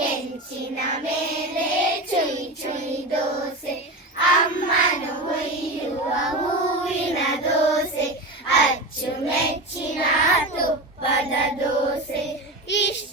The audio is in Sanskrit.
मेले चुचु दोषे अनुसे अच्चु मेच्चिना तु दोषे इष्ट